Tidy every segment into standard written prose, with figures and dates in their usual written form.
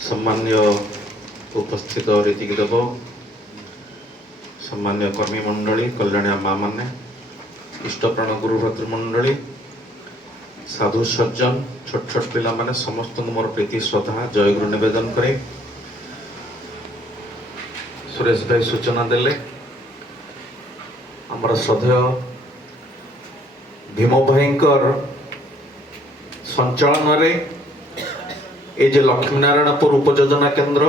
सम्मान्य उपस्थित रीतिकदेव सम्मान्य कर्मी मंडली कल्याणिया माँ मैंने इष्टप्राण गुरु भद्रमंडली साधु सज्जन छोट छोट पिला माने समस्त मोर प्रीति श्रद्धा जय गुरु निवेदन करे। सुरेश भाई सूचना देले आमर श्रद्धेय भीम भाईंकर संचालन रे ये जे लक्ष्मीनारायणपुर उपयोजना केन्द्र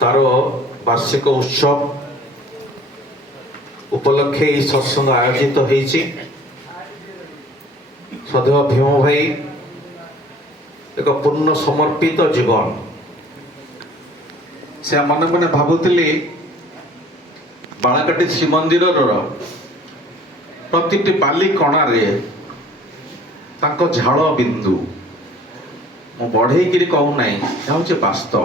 तार वार्षिक उत्सव उपलक्षे सत्संग आयोजित होईची। श्रद्धेय भीम भाई एक पूर्ण समर्पित जीवन से मन मन भावुली बालाकाटी श्रीमंदिर प्रति बाली कणारे तांको झाड़ बिंदु मु बढ़ेकि कहूना हूँ वास्तव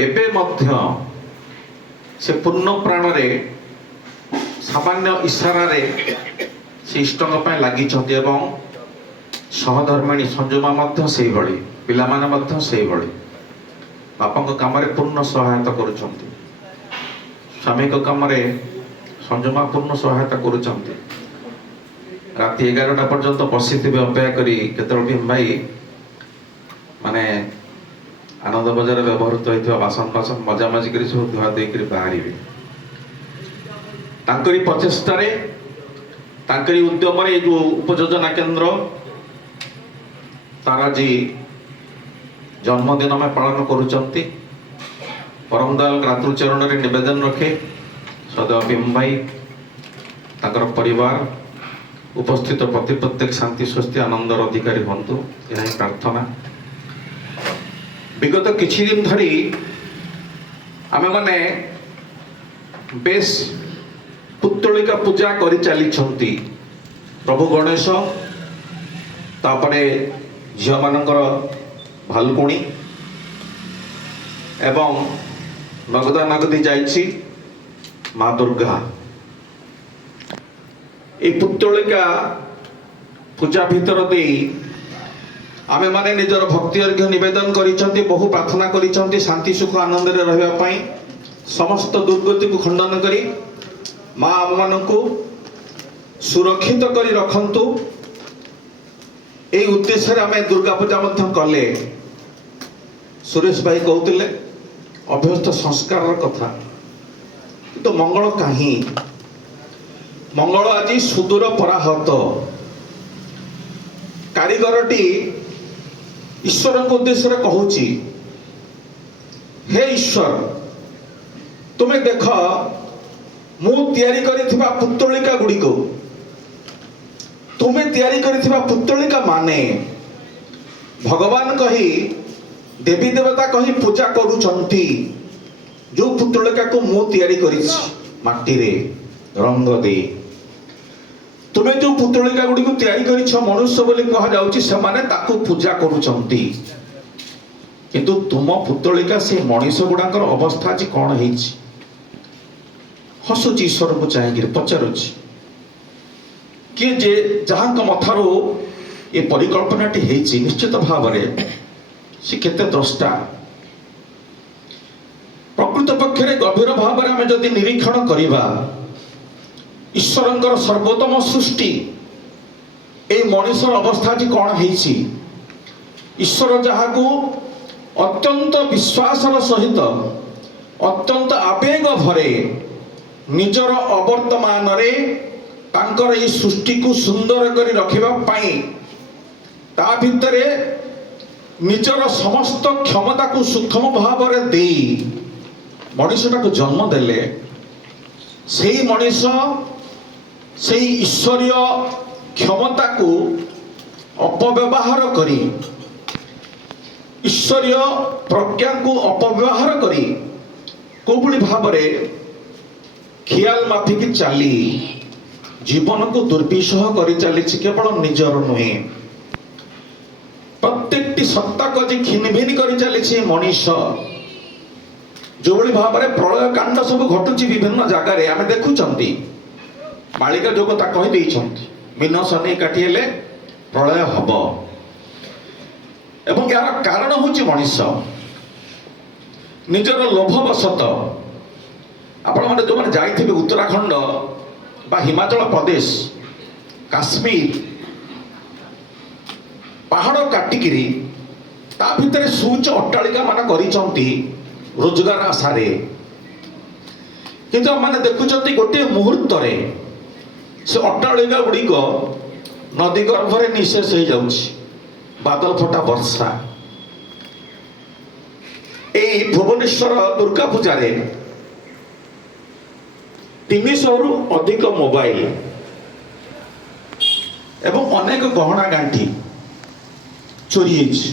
एबे मध्य से पूर्ण प्राण रे सामान्य इशारा रे से इष्टों लगी सहधर्मिणी संजुमा पिला बापा काम पूर्ण सहायता कर स्वामी काम संजुमा पूर्ण सहायता कर राति 11टा पर्यंत बसी अपेक्षा करी भीम भाई माने आनंद बजार व्यवहृत होता बासन बासन मजा मजी कर सब धुआ देकर बाहर तांकरी प्रचेष्टार तांकरी उद्यम जो उपयोजना केन्द्र तारा जी जन्मदिन में पालन करुचंती परम दयाल रातृचरण रे निवेदन रखे सदैव भीम भाई ताकर परिवार उपस्थित प्रत्येक शांति स्वस्ति आनंदर अधिकारी हंतु यह प्रार्थना। विगत किछि दिन धरी आमे माने बेस पुत्तलिका पूजा करि चली प्रभु गणेश तापरे झियो मानकर भालुकुणी एवं नगदा नगदी जाइछि माँ दुर्गा ए पुत्तलिका पूजा भीतर दे आमे माने निजर भक्ति अर्घ्य निवेदन करिसंती बहु प्रार्थना करिसंती शांति सुख आनंद रे रहबा पई समस्त दुर्गति को खंडन करी माँ आम मानकु सुरक्षित करी रखंतु ए उद्देश्य रे आमे दुर्गा पूजा मध्य कले। सुरेश भाई कहउतिले अभ्यस्त संस्कार कथा तो मंगल काहे मंगल आज सुदूर पराहत कारीगरटी ईश्वर को उद्देश्य कहूची हे ईश्वर तुम्हें देख मु तैयारी करिथिबा पुत्तलिका गुड़िक तुम्हें तैयारी करिथिबा पुत्तलिका माने भगवान कही देवी देवता कही पूजा करूचंती जो पुत्तलिका को मु तैयारी करिछि माटी रे रंग दे तुम्हें जो पुत्तलिका गुड़ी को तैयारी करिछ मनुष्य बोली कहा जाउछि सेमाने ताकू पूजा करूचंती किंतु तुम पुत्तलिका से मनीष गुड़ाकर अवस्था आज कौन हेछि हसुची ईश्वर को चाहिए पचारुछि कि जे जहां मथारो ये परिकल्पनाटी हेछि निश्चित भाव में से केते द्रष्टा प्रकृत पक्ष में गभीर भाव में आम जदि निरीक्षण करवा ईश्वरंकर सर्वोत्तम सृष्टि ए मनुष्यर अवस्था जी कौन हेछि ईश्वर जहाकू अत्यंत विश्वासर सहित अत्यंत आवेग भरे निजर अवर्तमान रे तांकर ए सृष्टि को सुंदर करी रखिबा पाई ता भितरे निजर समस्त क्षमता को सूक्ष्म भाव रे देई मनुष्यटा को जन्म देले सेही मनुष्य से ईश्वरीय क्षमता को अपव्यवहार करी ईश्वरीय प्रज्ञा को अपव्यवहार करी कोभली भाव में खियाल माफिक चली जीवन को दुर्विषह कर चली केवल निजर नुहे प्रत्येक सत्ता को जी खिनभिन कर चली मनीष जो भाव में प्रलय कांड सब घटुची विभिन्न जगार आम देखुंती मालिका जो कथा कही मीन शनि काटिले प्रलय हम ଏବଂ ଏହାର କାରଣ ହେଉଛି ମଣିଷ ନିଜର ଲୋଭବଶତ। ଆପଣମାନେ ଯେଉଁମାନେ ଯାଇଥିବେ ଉତ୍ତରାଖଣ୍ଡ ବା ହିମାଚଳ ପ୍ରଦେଶ, କାଶ୍ମୀର, ପାହାଡ଼ କାଟିକିରି ତା ଭିତରେ ସୁଉଚ୍ଚ ଅଟ୍ଟାଳିକା ମାନ କରିଛନ୍ତି ରୋଜଗାର ଆଶାରେ, କିନ୍ତୁ ଆମମାନେ ଦେଖୁଛନ୍ତି ଗୋଟିଏ ମୁହୂର୍ତ୍ତରେ ସେ ଅଟ୍ଟାଳିକା ଗୁଡ଼ିକ ନଦୀ ଗର୍ଭରେ ନିଃଶେଷ ହେଇଯାଉଛି। ବାଦଲ ଫଟା ବର୍ଷା। এই ভুবনেশ্বর দুর্গা পূজারে 300ରୁ ଅଧିକ ମୋବାଇଲ ଏବଂ ଅନେକ ଗହଣା ଗାଣ୍ଠି ଚୋରି ହେଇଛି।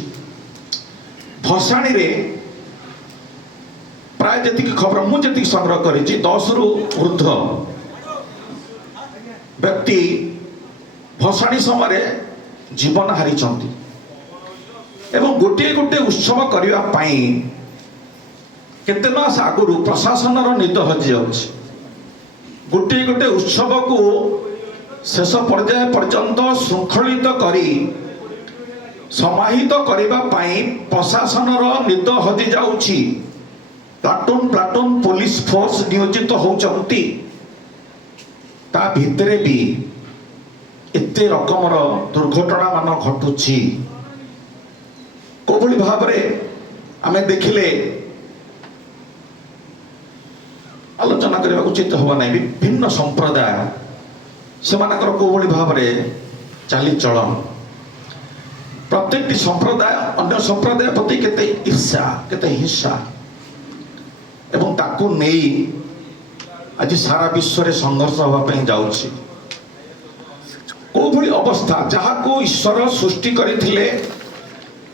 ଭସାଣିରେ ପ୍ରାୟ ଯେତିକି ଖବର ମୁଁ ଯେତିକି ସଂଗ୍ରହ କରିଛି 10ରୁ ଊର୍ଦ୍ଧ୍ୱ ବ୍ୟକ୍ତି ଭସାଣି ସମୟରେ ଜୀବନ ହାରିଛନ୍ତି। ଏବଂ ଗୋଟିଏ ଗୋଟିଏ ଉତ୍ସବ କରିବା ପାଇଁ କେତେ ମାସ ଆଗରୁ ପ୍ରଶାସନର ନିଦ ହଜିଯାଉଛି। ଗୋଟିଏ ଗୋଟିଏ ଉତ୍ସବକୁ ଶେଷ ପର୍ଯ୍ୟାୟ ପର୍ଯ୍ୟନ୍ତ ଶୃଙ୍ଖଳିତ କରି ସମାହିତ କରିବା ପାଇଁ ପ୍ରଶାସନର ନିଦ ହଜିଯାଉଛି। ପ୍ଲାଟୁନ ପ୍ଲାଟୁନ ପୋଲିସ ଫୋର୍ସ ନିୟୋଜିତ ହେଉଛନ୍ତି। ତା ଭିତରେ ବି ଏତେ ରକମର ଦୁର୍ଘଟଣା ମାନ ଘଟୁଛି। କୋଭଳି ଭାବରେ ଆମେ ଦେଖିଲେ ଆଲୋଚନା କରିବା ଉଚିତ ହେବ ନାହିଁ। ବିଭିନ୍ନ ସମ୍ପ୍ରଦାୟ ସେମାନଙ୍କର କୋଭଳି ଭାବରେ ଚାଲିଚଳନ, ପ୍ରତ୍ୟେକଟି ସମ୍ପ୍ରଦାୟ ଅନ୍ୟ ସମ୍ପ୍ରଦାୟ ପ୍ରତି କେତେ ଈର୍ଷା, କେତେ ହିଂସା, ଏବଂ ତାକୁ ନେଇ ଆଜି ସାରା ବିଶ୍ୱରେ ସଂଘର୍ଷ ହେବା ପାଇଁ ଯାଉଛି। କୋଭଳି ଅବସ୍ଥା, ଯାହାକୁ ଈଶ୍ୱର ସୃଷ୍ଟି କରିଥିଲେ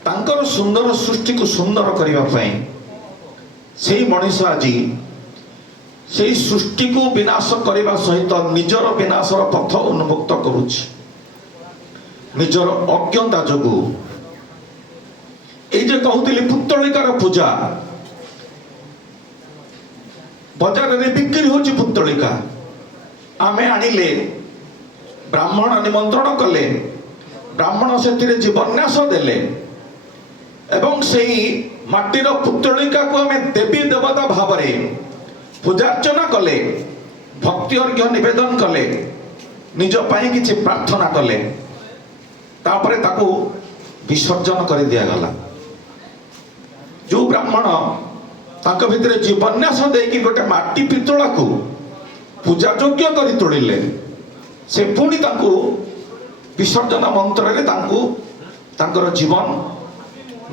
ତାଙ୍କର ସୁନ୍ଦର ସୃଷ୍ଟିକୁ ସୁନ୍ଦର କରିବା ପାଇଁ ସେଇ ମଣିଷ ଆଜି ସେଇ ସୃଷ୍ଟିକୁ ବିନାଶ କରିବା ସହିତ ନିଜର ବିନାଶର ପଥ ଉନ୍ମୁକ୍ତ କରୁଛି ନିଜର ଅଜ୍ଞତା ଯୋଗୁଁ। এই যে କହୁଥିଲି ପୁତ୍ତଳିକାର ପୂଜା, ବଜାରରେ ବିକ୍ରି ହେଉଛି ପୁତ୍ତଳିକା। ଆମେ ଆଣିଲେ, ବ୍ରାହ୍ମଣ ନିମନ୍ତ୍ରଣ କଲେ, ବ୍ରାହ୍ମଣ ସେଥିରେ ଜୀବନ୍ୟାସ ଦେଲେ ଏବଂ ସେହି ମାଟିର ପୁତ୍ତଳିକାକୁ ଆମେ ଦେବୀ ଦେବତା ଭାବରେ ପୂଜାର୍ଚ୍ଚନା କଲେ, ଭକ୍ତି ଅର୍ଘ୍ୟ ନିବେଦନ କଲେ, ନିଜ ପାଇଁ କିଛି ପ୍ରାର୍ଥନା କଲେ, ତାପରେ ତାକୁ ବିସର୍ଜନ କରି ଦିଆଗଲା। ଯେଉଁ ବ୍ରାହ୍ମଣ ତାଙ୍କ ଭିତରେ ଜୀବନ୍ୟାସ ଦେଇକି ଗୋଟେ ମାଟି ପିତଳାକୁ ପୂଜା ଯୋଗ୍ୟ କରି ତୋଳିଲେ, ସେ ପୁଣି ତାଙ୍କୁ ବିସର୍ଜନ ମନ୍ତ୍ରରେ ତାଙ୍କୁ ତାଙ୍କର ଜୀବନ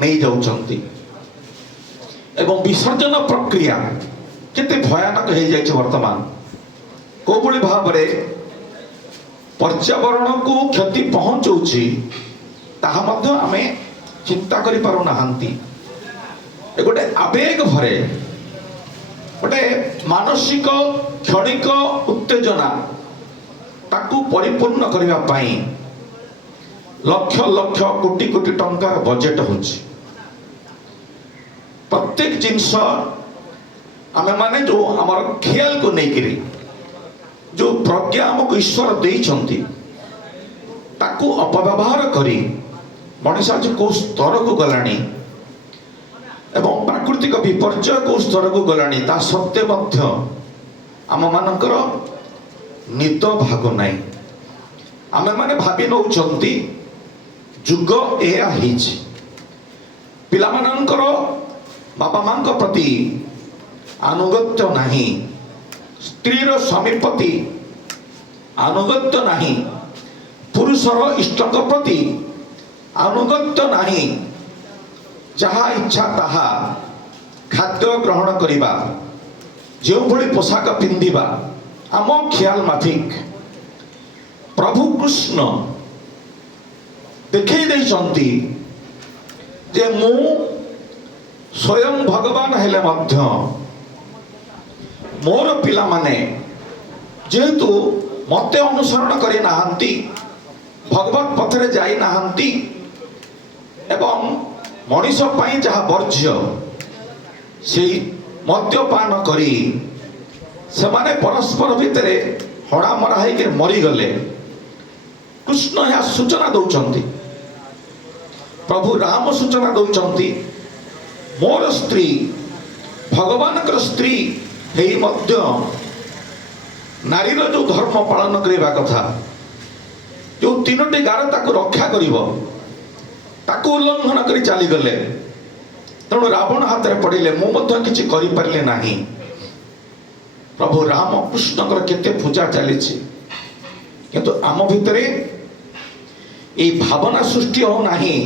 ନେଇ ଯାଉଛନ୍ତି। ଏବଂ ବିସର୍ଜନ ପ୍ରକ୍ରିୟା କେତେ ଭୟାନକ ହେଇଯାଇଛି ବର୍ତ୍ତମାନ। କୋଭଳି ଭାବରେ ପର୍ଯ୍ୟାବରଣକୁ କ୍ଷତି ପହଞ୍ଚଉଛି ତାହା ମଧ୍ୟ ଆମେ ଚିନ୍ତା କରିପାରୁନାହାନ୍ତି। ଏ ଗୋଟେ ଆବେଗ ଭରେ, ଗୋଟେ ମାନସିକ କ୍ଷଣିକ ଉତ୍ତେଜନା, ତାକୁ ପରିପୂର୍ଣ୍ଣ କରିବା ପାଇଁ ଲକ୍ଷ ଲକ୍ଷ କୋଟି କୋଟି ଟଙ୍କାର ବଜେଟ ହେଉଛି। ପ୍ରତ୍ୟେକ ଜିନିଷ ଆମେ ମାନେ ଯେଉଁ ଆମର ଖିଆଲକୁ ନେଇକିରି ଯେଉଁ ପ୍ରଜ୍ଞା ଆମକୁ ଈଶ୍ୱର ଦେଇଛନ୍ତି ତାକୁ ଅପବ୍ୟବହାର କରି ମଣିଷ ଆଜି କେଉଁ ସ୍ତରକୁ ଗଲାଣି ଏବଂ ପ୍ରାକୃତିକ ବିପର୍ଯ୍ୟୟ କେଉଁ ସ୍ତରକୁ ଗଲାଣି, ତା ସତ୍ତ୍ୱେ ମଧ୍ୟ ଆମମାନଙ୍କର ନିଦ ଭାଗ ନାହିଁ। ଆମେମାନେ ଭାବି ନେଉଛନ୍ତି ଯୁଗ ଏହା ହେଇଛି। ପିଲାମାନଙ୍କର ବାପା ମାଙ୍କ ପ୍ରତି ଆନୁଗତ୍ୟ ନାହିଁ, ସ୍ତ୍ରୀର ସ୍ୱାମୀ ପ୍ରତି ଆନୁଗତ୍ୟ ନାହିଁ, ପୁରୁଷର ଇଷ୍ଟଙ୍କ ପ୍ରତି ଆନୁଗତ୍ୟ ନାହିଁ। ଯାହା ଇଚ୍ଛା ତାହା ଖାଦ୍ୟ ଗ୍ରହଣ କରିବା, ଯେଉଁଭଳି ପୋଷାକ ପିନ୍ଧିବା ଆମ ଖିଆଲ ମାଫିକ। ପ୍ରଭୁ କୃଷ୍ଣ ଦେଖେଇ ଦେଇଛନ୍ତି ଯେ ମୁଁ ସ୍ୱୟଂ ଭଗବାନ ହେଲେ ମଧ୍ୟ ମୋର ପିଲାମାନେ ଯେହେତୁ ମୋତେ ଅନୁସରଣ କରି ନାହାନ୍ତି, ଭଗବତ ପଥରେ ଯାଇ ନାହାନ୍ତି ଏବଂ ମଣିଷ ପାଇଁ ଯାହା ବର୍ଜ୍ୟ ସେଇ ମଦ୍ୟପାନ କରି ସେମାନେ ପରସ୍ପର ଭିତରେ ହଣାମରା ହେଇକି ମରିଗଲେ। କୃଷ୍ଣ ଏହା ସୂଚନା ଦେଉଛନ୍ତି। प्रभु राम सूचना दौरान मोर स्त्री भगवान स्त्री हे मध्य नारीर जो धर्म पालन करने कथा जो तीनोटी गार ताको रक्षा करिवो ताको उल्लंघन करी चली गले तेणु रावण हाथ में पड़े मुझे किसी करें ना। प्रभु राम कृष्ण केते पूजा चली किंतु आम भितर ये भावना सृष्टि हो नहीं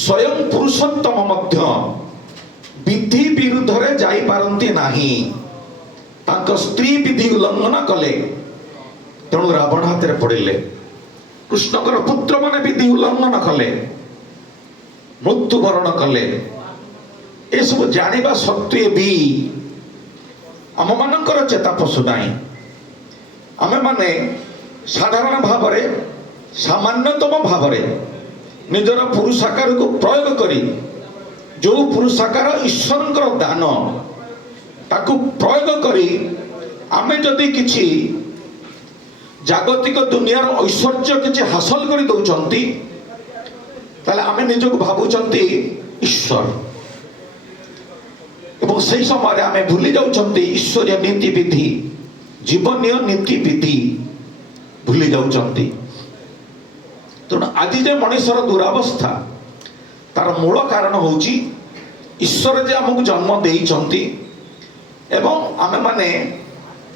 स्वयं पुरुषोत्तम मध्य विधि विरुद्ध रे जाई पारंती नहीं तांको स्त्री विधि उल्लंघन कले तेणु रावण हाथ में पड़े कृष्णकर पुत्र माने विधि उल्लंघन कले मृत्युवरण कले ये सब जानिबा सत्वे भी आम मानकर चेता पशु ना आमे माने साधारण भाव सामान्यतम भाव निजर पुरुषाकार को प्रयोग करी जो पुरुषाकार ईश्वर दान ताकू प्रयोग करी आमे जदि किछि जागतिक दुनियार ऐश्वर्य किछि हासिल करि दउचंती ताले आमे निजको भाबुचंती ईश्वर एवं सही समय आमे भूली जाउचंती ईश्वरीय नीति विधि जीवनीय नीति विधि भूली जाउचंती। तेणु आज जे मनुष्यर दुरावस्था तार मूल कारण होची ईश्वर जे आमको जन्म देइचंती एवं आमे माने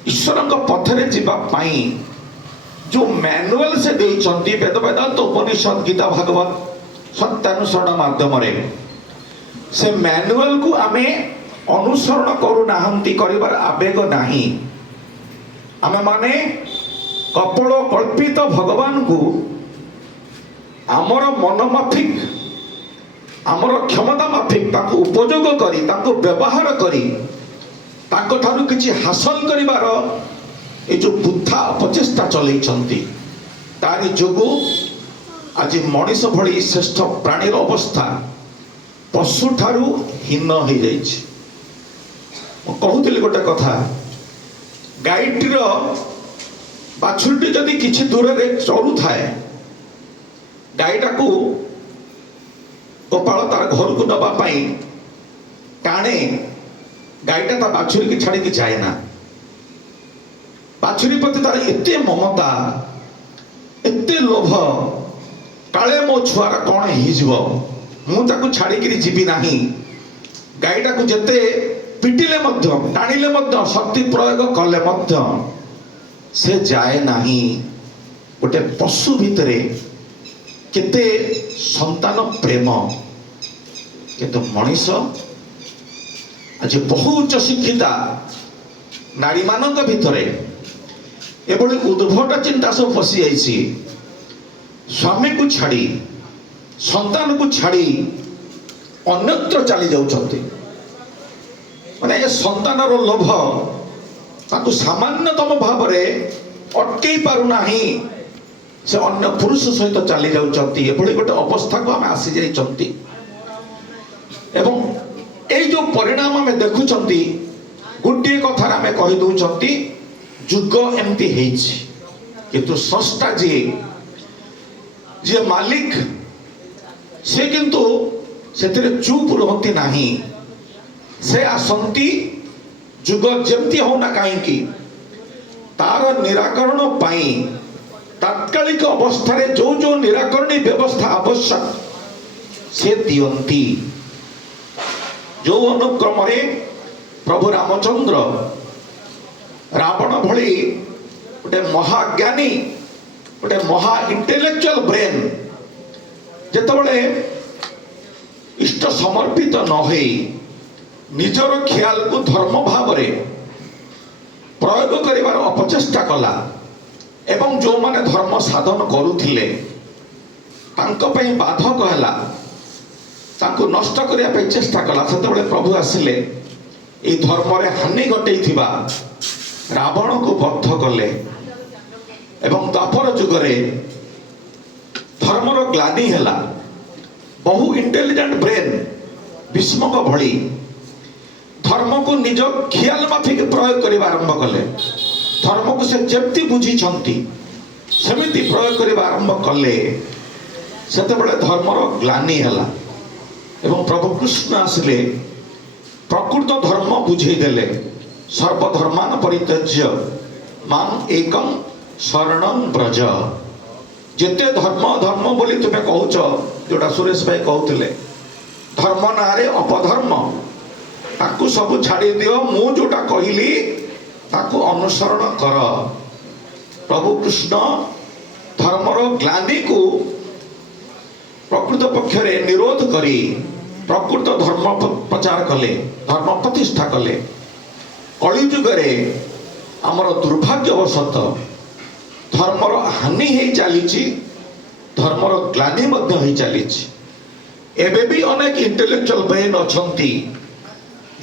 ईश्वर पथरे जीवा पाई जो मैनुअल से देइचंती वेद वेदांत उपनिषद गीता भागवत सत्यानुसरण माध्यम से मैनुअल को आमे अनुसरण करू नाहंती करिवार आवेग नाही आमे माने कपड़ कल्पित भगवान को आमर मन माफिक आमर क्षमता माफिक ताको उपयोग करी ताको व्यवहार करी ताको ठारू किछि हासिल करिवार ए जो बुद्धा अपचेष्टा चलैछंती तारी जोगु आज मनीष भली श्रेष्ठ प्राणीर अवस्था पशु ठारू हीन हो जाइछि। कहूतिली गोटे कथा गाईटीर बाछुरीटी जदि किछि दूर रे चलु थाए गाईटा को गोपाल तार घर को नबा पाई टाणे गाईटा ता बाछुरी की छाड़ी की जाए ना बाछुरी प्रति तार एते ममता एते लोभ काले मो छुआर कौन हो मु ताकू छाड़ी की जीवी नाही गाईटा को जेते पिटिले मध्य टाणिले मध्य शक्ति प्रयोग कले मध्य से जाए नाही। गोटे पशु भितरे केते संतान प्रेम किंतु मनीष आज बहु उच्च शिक्षिता नारी मानक भितरे एभली उद्भट चिंता सब पशि जाइछि स्वामी को छाड़ी संतान को छाड़ी अन्यत्र चली जाउछंती माने ये संतानर लोभ ताकू सामान्यतम भाव अटकई पारु नाही से अन्य पुरुष सहित चली जाउछंती एभली गोटे अवस्था को आमे आसी जाइछंती एवं ए जो परिणाम आमे देखुछंती गोटे कथा आमे कहि दउछंती जुग एमती हेछि किंतु संस्था जे मालिक से किंतु सेतिरे चुप रहती नाही से आसंती जुग जेमती होना कहीं तार निराकरण पाई तात्कालिक अवस्था जो जो निराकरण व्यवस्था आवश्यक से दियंती जो अनुक्रम प्रभु रामचंद्र रावण भली गोटे महाज्ञानी गोटे महा इंटेलेक्चुअल ब्रेन जेतबले इष्ट समर्पित न होई निजर ख्याल को धर्म भाव प्रयोग करिवार अपचेष्टा कला एवं जो माने धर्म साधन करुथिले तांको पई बाधक हैला तांको नष्ट करिया पे चेष्टा कला सेतबले प्रभु आसिले ए धर्म रे हानि घटई थिबा रावण को बद्ध कले एवं द्वापर जुगरे धर्मर ग्लानि हैला बहु इंटेलिजेंट ब्रेन भीष्मक भली धर्म को निज ख्याल माफिक प्रयोग करने आरंभ कले धर्म को से जमती बुझी सेमती प्रयोग करने आरंभ कले ସେତେବେଳେ ଧର୍ମର ଗ୍ଲାନି ହେଲା ଏବଂ ପ୍ରଭୁ କୃଷ୍ଣ ଆସିଲେ ପ୍ରକୃତ ଧର୍ମ ବୁଝେଇ ଦେଲେ। ସର୍ବଧର୍ମାନ ପରିତ୍ୟଜ୍ୟ ମାମ୍ ଏକଂ ଶରଣଂ ବ୍ରଜ। ଯେତେ ଧର୍ମ ଧର୍ମ ବୋଲି ତୁମେ କହୁଛ, ଯୋଉଟା ସୁରେଶ ଭାଇ କହୁଥିଲେ, ଧର୍ମ ନାଁରେ ଅପଧର୍ମ, ତାକୁ ସବୁ ଛାଡ଼ି ଦିଅ। ମୁଁ ଯୋଉଟା କହିଲି ତାକୁ ଅନୁସରଣ କର। ପ୍ରଭୁ କୃଷ୍ଣ ଧର୍ମର ଗ୍ଲାନିକୁ ପ୍ରକୃତ ପକ୍ଷରେ ନିରୋଧ କରି ପ୍ରକୃତ ଧର୍ମ ପ୍ରଚାର କଲେ, ଧର୍ମ ପ୍ରତିଷ୍ଠା କଲେ। କଳିଯୁଗରେ ଆମର ଦୁର୍ଭାଗ୍ୟବଶତଃ ଧର୍ମର ହାନି ହେଇ ଚାଲିଛି, ଧର୍ମର ଗ୍ଲାନି ମଧ୍ୟ ହେଇ ଚାଲିଛି। ଏବେ ବି ଅନେକ ଇଣ୍ଟେଲେକ୍ଚୁଆଲ ବ୍ରେନ୍ ଅଛନ୍ତି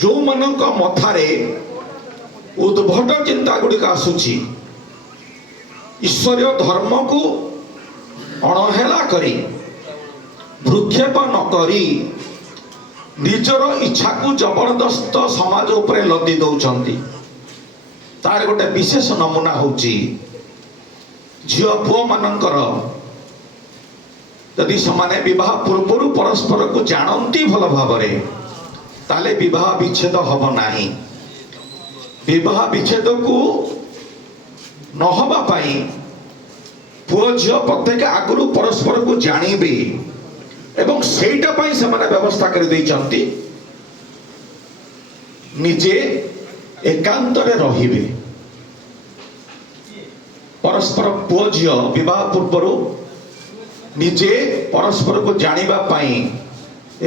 ଯୋଉମାନଙ୍କ ମଥାରେ ଉଦ୍ଭଟ ଚିନ୍ତା ଗୁଡ଼ିକ ଆସୁଛି। ଈଶ୍ୱରୀୟ ଧର୍ମକୁ ଅଣହେଳା କରି, ଭ୍ରୂକ୍ଷେପ ନ କରି ନିଜର ଇଚ୍ଛାକୁ ଜବରଦସ୍ତ ସମାଜ ଉପରେ ଲଦି ଦଉଛନ୍ତି। ତାର ଗୋଟେ ବିଶେଷ ନମୁନା ହଉଛି ଝିଅ ପୁଅ ମାନଙ୍କର, ଯଦି ସେମାନେ ବିବାହ ପୂର୍ବରୁ ପରସ୍ପରକୁ ଜାଣନ୍ତି ଭଲ ଭାବରେ, ତାହେଲେ ବିବାହ ବିଚ୍ଛେଦ ହବ ନାହିଁ। ବିବାହ ବିଚ୍ଛେଦକୁ ନହବା ପାଇଁ ପୁଅ ଝିଅ ପ୍ରତ୍ୟେକ ଆଗରୁ ପରସ୍ପରକୁ ଜାଣିବେ ଏବଂ ସେଇଟା ପାଇଁ ସେମାନେ ବ୍ୟବସ୍ଥା କରିଦେଇଛନ୍ତି। ନିଜେ ଏକାନ୍ତରେ ରହିବେ। ପରସ୍ପର ପୁଅ ଝିଅ ବିବାହ ପୂର୍ବରୁ ନିଜେ ପରସ୍ପରକୁ ଜାଣିବା ପାଇଁ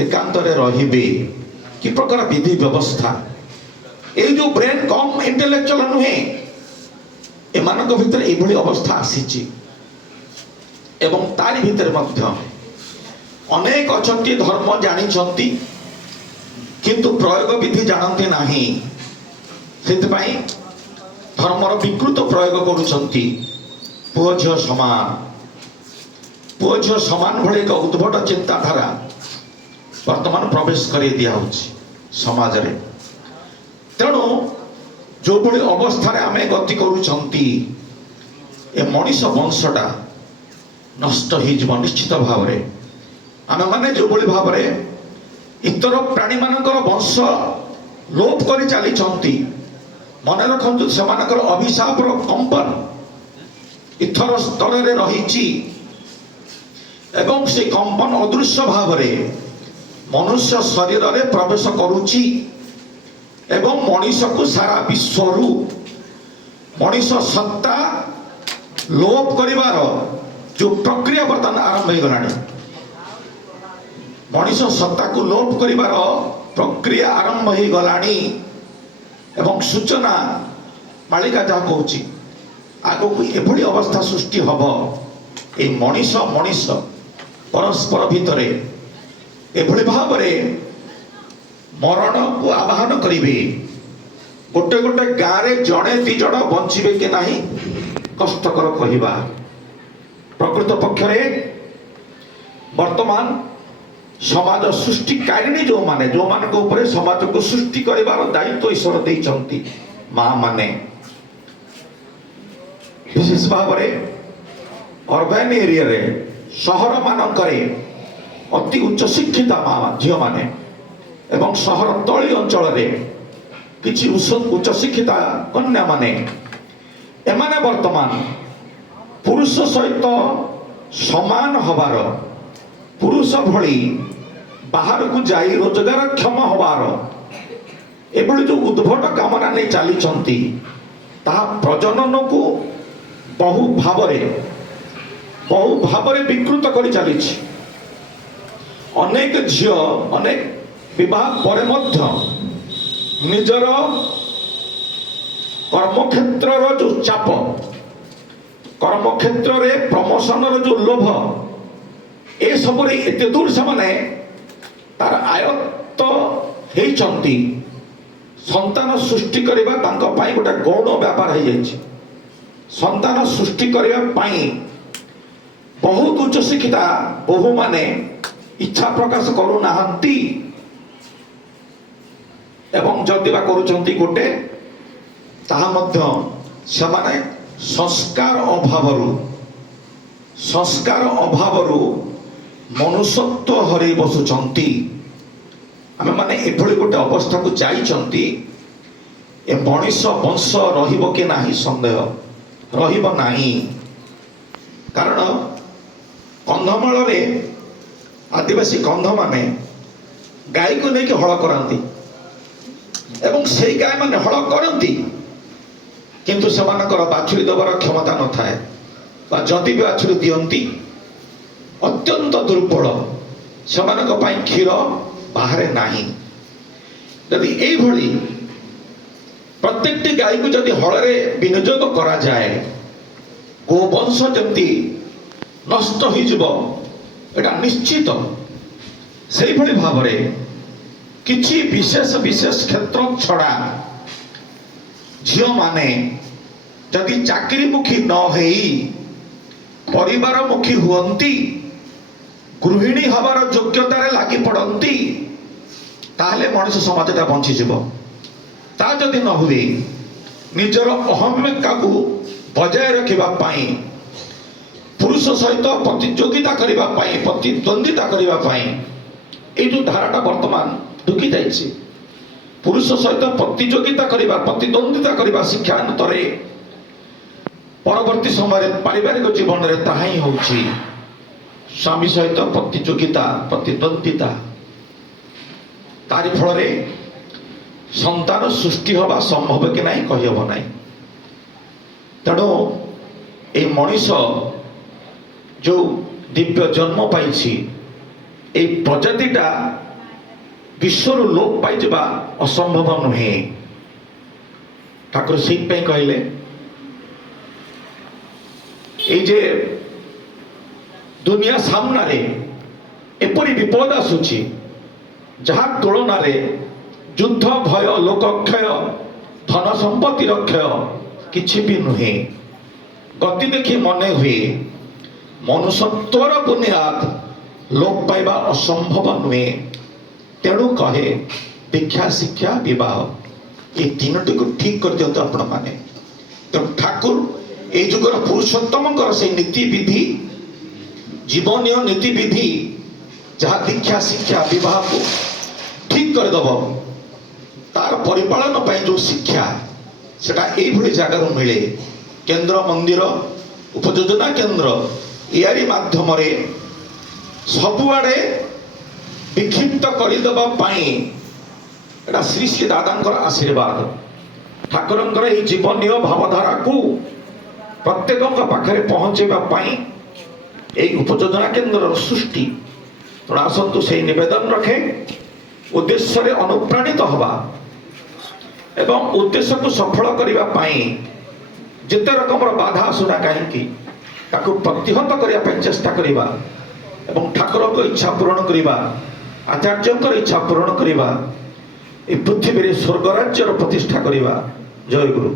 ଏକାନ୍ତରେ ରହିବେ। କି ପ୍ରକାର ବିଧି ବ୍ୟବସ୍ଥା! এই যে ব্রেন কম ইন্টেলেকচুয়াল নুহে, এମାନଙ୍କ ভিতরে এইভাবে অবস্থা আসিছি। এবং তারি ভিতরে মধ্য অনেক অଛନ୍ତି ধর্ম জানিଛନ୍ତି কিন্তু প্রয়োগ বিধি জানନ୍ତି ନାହିଁ। ସେଥିପାଇଁ ଧର୍ମର ବିକୃତ ପ୍ରୟୋଗ କରୁଛନ୍ତି। ପୁଅ ଝିଅ ସମାନ, ପୁଅ ଝିଅ ସମାନ ଭଳି ଏକ ଉଦ୍ଭଟ ଚିନ୍ତାଧାରା ବର୍ତ୍ତମାନ ପ୍ରବେଶ କରି ଦିଆହଉଛି ସମାଜରେ। ତେଣୁ ଯୋଉଭଳି ଅବସ୍ଥାରେ ଆମେ ଗତି କରୁଛନ୍ତି, ଏ ମଣିଷ ବଂଶଟା ନଷ୍ଟ ହେଇଯିବ ନିଶ୍ଚିତ ଭାବରେ। ଆମେମାନେ ଯୋଉଭଳି ଭାବରେ ଇତର ପ୍ରାଣୀମାନଙ୍କର ବଂଶ ଲୋପ କରି ଚାଲିଛନ୍ତି, ମନେ ରଖନ୍ତୁ ସେମାନଙ୍କର ଅଭିଶାପର କମ୍ପନ ଇଥର ସ୍ତରରେ ରହିଛି ଏବଂ ସେ କମ୍ପନ ଅଦୃଶ୍ୟ ଭାବରେ ମନୁଷ୍ୟ ଶରୀରରେ ପ୍ରବେଶ କରୁଛି ଏବଂ ମଣିଷକୁ ସାରା ବିଶ୍ୱରୁ ମଣିଷ ସତ୍ତା ଲୋପ କରିବାର ଯୋଉ ପ୍ରକ୍ରିୟା ବର୍ତ୍ତମାନ ଆରମ୍ଭ ହେଇଗଲାଣି। ମଣିଷ ସତ୍ତାକୁ ଲୋପ କରିବାର ପ୍ରକ୍ରିୟା ଆରମ୍ଭ ହେଇଗଲାଣି ଏବଂ ସୂଚନା ମାଳିକା ଯାହା କହୁଛି ଆଗକୁ ଏଭଳି ଅବସ୍ଥା ସୃଷ୍ଟି ହବ, এই ମଣିଷ ମଣିଷ ପରସ୍ପର ଭିତରେ ଏଭଳି ଭାବରେ ମରଣକୁ ଆବାହନ କରିବେ। ଗୋଟେ ଗୋଟେ ଗାଁରେ ଜଣେ ଦି ଜଣ ବଞ୍ଚିବେ କି ନାହିଁ କଷ୍ଟକର କହିବା। ପ୍ରକୃତ ପକ୍ଷରେ ବର୍ତ୍ତମାନ ସମାଜ ସୃଷ୍ଟିକାରିଣୀ ଯୋଉମାନଙ୍କ ଉପରେ ସମାଜକୁ ସୃଷ୍ଟି କରିବାର ଦାୟିତ୍ୱ ଈଶ୍ୱର ଦେଇଛନ୍ତି, ମା ମାନେ ବିଶେଷ ଭାବରେ ଅର୍ବାନ ଏରିଆରେ, ସହର ମାନଙ୍କରେ ଅତି ଉଚ୍ଚ ଶିକ୍ଷିତା ମା ଝିଅ ମାନେ ଏବଂ ସହର ତଳି ଅଞ୍ଚଳରେ କିଛି ଉଚ୍ଚ ଶିକ୍ଷିତା କନ୍ୟା ମାନେ, ଏମାନେ ବର୍ତ୍ତମାନ ପୁରୁଷ ସହିତ ସମାନ ହବାର, ପୁରୁଷ ଭଳି ବାହାରକୁ ଯାଇ ରୋଜଗାରକ୍ଷମ ହବାର ଏଭଳି ଯୋଉ ଉଦ୍ଭଟ କାମନା ନେଇ ଚାଲିଛନ୍ତି, ତାହା ପ୍ରଜନନକୁ ବହୁ ଭାବରେ ବିକୃତ କରି ଚାଲିଛି। ଅନେକ ଝିଅ ଅନେକ ବିବାହ ପରେ ମଧ୍ୟ ନିଜର କର୍ମକ୍ଷେତ୍ରର ଯୋଉ ଚାପ, କର୍ମକ୍ଷେତ୍ରରେ ପ୍ରମୋଶନର ଯୋଉ ଲୋଭ, ଏସବୁରେ ଏତେ ଦୂର ସେମାନେ ତାର ଆୟତ୍ତ ହେଇଛନ୍ତି, ସନ୍ତାନ ସୃଷ୍ଟି କରିବା ତାଙ୍କ ପାଇଁ ଗୋଟେ ଗୌଣ ବ୍ୟାପାର ହେଇଯାଇଛି। ସନ୍ତାନ ସୃଷ୍ଟି କରିବା ପାଇଁ ବହୁତ ଉଚ୍ଚ ଶିକ୍ଷିତା ବୋହୂମାନେ ଇଚ୍ଛା ପ୍ରକାଶ କରୁନାହାନ୍ତି ଏବଂ ଯଦି ବା କରୁଛନ୍ତି ଗୋଟେ, ତାହା ମଧ୍ୟ ସେମାନେ ସଂସ୍କାର ଅଭାବରୁ ମନୁଷ୍ୟତ୍ଵ ହରେଇ ବସୁଛନ୍ତି। ଆମେମାନେ ଏଭଳି ଗୋଟେ ଅବସ୍ଥାକୁ ଯାଇଛନ୍ତି, ଏ ମଣିଷ ବଂଶ ରହିବ କି ନାହିଁ ସନ୍ଦେହ, ରହିବ ନାହିଁ। କାରଣ କନ୍ଧମାଳରେ ଆଦିବାସୀ କନ୍ଧମାନେ ଗାଈକୁ ନେଇକି ହଳ କରାନ୍ତି ଏବଂ ସେଇ ଗାଈମାନେ ହଳ କରନ୍ତି, କିନ୍ତୁ ସେମାନଙ୍କର ବାଛୁରୀ ଦେବାର କ୍ଷମତା ନଥାଏ, ବା ଯଦି ବି ବାଛୁରୀ ଦିଅନ୍ତି ଅତ୍ୟନ୍ତ ଦୁର୍ବଳ, ସେମାନଙ୍କ ପାଇଁ କ୍ଷୀର ବାହାରେ ନାହିଁ। ଯଦି ଏଇଭଳି ପ୍ରତ୍ୟେକଟି ଗାଈକୁ ଯଦି ହଳରେ ବିନିଯୋଗ କରାଯାଏ, ଗୋବଂଶ ଯେମିତି ନଷ୍ଟ ହୋଇଯିବ ଏଟା ନିଶ୍ଚିତ। ସେଇଭଳି ଭାବରେ କିଛି ବିଶେଷ କ୍ଷେତ୍ର ଛଡ଼ା ଝିଅମାନେ ଯଦି ଚାକିରିମୁଖୀ ନ ହେଇ ପରିବାରମୁଖୀ ହୁଅନ୍ତି, ଗୃହିଣୀ ହେବାର ଯୋଗ୍ୟତାରେ ଲାଗି ପଡ଼ନ୍ତି, ତାହେଲେ ମଣିଷ ସମାଜଟା ବଞ୍ଚିଯିବ। ତା ଯଦି ନ ହୁଏ, ନିଜର ଅହମିକାକୁ ବଜାୟ ରଖିବା ପାଇଁ, ପୁରୁଷ ସହିତ ପ୍ରତିଯୋଗିତା କରିବା ପାଇଁ, ପ୍ରତିଦ୍ୱନ୍ଦିତା କରିବା ପାଇଁ ଏଇ ଯେଉଁ ଧାରାଟା ବର୍ତ୍ତମାନ ଢୁକି ଯାଇଛି, ପୁରୁଷ ସହିତ ପ୍ରତିଯୋଗିତା କରିବା, ପ୍ରତିଦ୍ୱନ୍ଦିତା କରିବା ଶିକ୍ଷାନ୍ତରେ ପରବର୍ତ୍ତୀ ସମୟରେ ପାରିବାରିକ ଜୀବନରେ ତାହା ହିଁ ହେଉଛି ସ୍ୱାମୀ ସହିତ ପ୍ରତିଯୋଗିତା, ପ୍ରତିଦ୍ୱନ୍ଦିତା। ତାରି ଫଳରେ ସନ୍ତାନ ସୃଷ୍ଟି ହେବା ସମ୍ଭବ କି ନାହିଁ କହିହେବ ନାହିଁ। ତେଣୁ এই ମଣିଷ ଯେଉଁ ଦିବ୍ୟ ଜନ୍ମ ପାଇଛି, এই ପ୍ରଜାତିଟା ବିଶ୍ୱରୁ ଲୋପ ପାଇଯିବା ଅସମ୍ଭବ ନୁହେଁ। ଠାକୁର ସେଇଥିପାଇଁ କହିଲେ, এই যে ଦୁନିଆ ସାମ୍ନାରେ ଏପରି ବିପଦ ଆସୁଛି ଯାହା ତୁଳନାରେ ଯୁଦ୍ଧ, ଭୟ, ଲୋକକ୍ଷୟ, ଧନ ସମ୍ପତ୍ତିର କ୍ଷୟ କିଛି ବି ନୁହେଁ। ଗତି ଦେଖି ମନେ ହୁଏ ମନୁଷ୍ୟତ୍ୱର ବୁନିୟାଦ ଲୋପ ପାଇବା ଅସମ୍ଭବ ନୁହେଁ। ତେଣୁ କହେ ଦୀକ୍ଷା, ଶିକ୍ଷା, ବିବାହ, ଏ ତିନୋଟିକୁ ଠିକ୍ କରିଦିଅନ୍ତୁ ଆପଣମାନେ। ତେଣୁ ଠାକୁର এই ଯୁଗର ପୁରୁଷୋତ୍ତମଙ୍କର ସେଇ ନୀତିବିଧି, ଜୀବନୀୟ ନୀତିବିଧି ଯାହା ଦୀକ୍ଷା, ଶିକ୍ଷା, ବିବାହକୁ ଠିକ୍ କରିଦେବ, ତାର ପରିପାଳନ ପାଇଁ ଯେଉଁ ଶିକ୍ଷା, ସେଟା এইଭଳି ଜାଗାରୁ ମିଳେ। କେନ୍ଦ୍ର ମନ୍ଦିର, ଉପଯୋଜନା କେନ୍ଦ୍ର ଏହାରି ମାଧ୍ୟମରେ ସବୁଆଡ଼େ ବିକ୍ଷିପ୍ତ କରିଦେବା ପାଇଁ ଏଟା ଶ୍ରୀ ଶ୍ରୀ ଦାଦାଙ୍କର ଆଶୀର୍ବାଦ। ଠାକୁରଙ୍କର ଏହି ଜୀବନୀୟ ଭାବଧାରାକୁ ପ୍ରତ୍ୟେକଙ୍କ ପାଖରେ ପହଞ୍ଚାଇବା ପାଇଁ এই ଉପଯୋଜନା କେନ୍ଦ୍ରର ସୃଷ୍ଟି। ତେଣୁ ଆସନ୍ତୁ ସେହି ନିବେଦନ ରଖେ, ଉଦ୍ଦେଶ୍ୟରେ ଅନୁପ୍ରାଣିତ ହେବା ଏବଂ ଉଦ୍ଦେଶ୍ୟକୁ ସଫଳ କରିବା ପାଇଁ ଯେତେ ରକମର ବାଧା ଆସୁନା କାହିଁକି ତାକୁ ପ୍ରତିହତ କରିବା ପାଇଁ ଚେଷ୍ଟା କରିବା ଏବଂ ଠାକୁରଙ୍କ ଇଚ୍ଛା ପୂରଣ କରିବା, ଆଚାର୍ଯ୍ୟଙ୍କର ଇଚ୍ଛା ପୂରଣ କରିବା, এই ପୃଥିବୀରେ ସ୍ୱର୍ଗରାଜ୍ୟର ପ୍ରତିଷ୍ଠା କରିବା। ଜୟ ଗୁରୁ।